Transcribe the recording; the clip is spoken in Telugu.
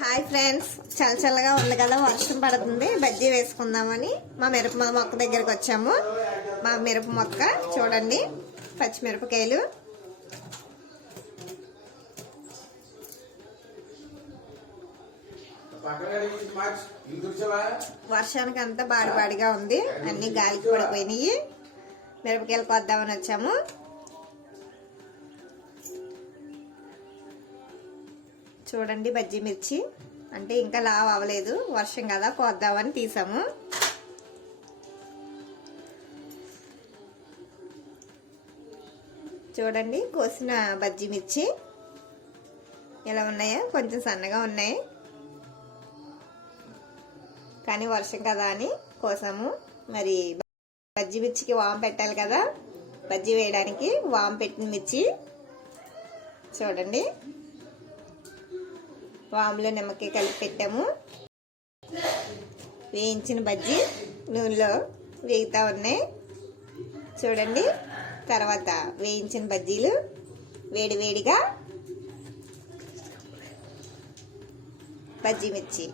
హాయ్ ఫ్రెండ్స్, చల్లగా ఉంది కదా, వర్షం పడుతుంది. బజ్జీ వేసుకుందామని మా మిరప మొక్క దగ్గరికి వచ్చాము. మా మిరప మొక్క చూడండి, పచ్చిమిరపకాయలు, వర్షానికి అంతా బాడిగా ఉంది, అన్ని గాలికి పడిపోయినాయి. మిరపకాయలు కొద్దామని వచ్చాము. చూడండి, బజ్జీ మిర్చి అంటే ఇంకా లావ్ అవ్వలేదు, వర్షం కదా, కోద్దామని తీసాము. చూడండి, కోసిన బజ్జీ మిర్చి ఎలా ఉన్నాయో, కొంచెం సన్నగా ఉన్నాయి, కానీ వర్షం కదా అని కోసాము. మరి బజ్జీ మిర్చికి వాము పెట్టాలి కదా, బజ్జీ వేయడానికి వాము పెట్టిన మిర్చి చూడండి, వాములో నిమ్మకాయ కలిపి పెట్టాము. వేయించిన బజ్జీ నూనెలో వేగుతా ఉన్నాయి చూడండి. తర్వాత వేయించిన బజ్జీలు వేడివేడిగా బజ్జీ మిర్చి.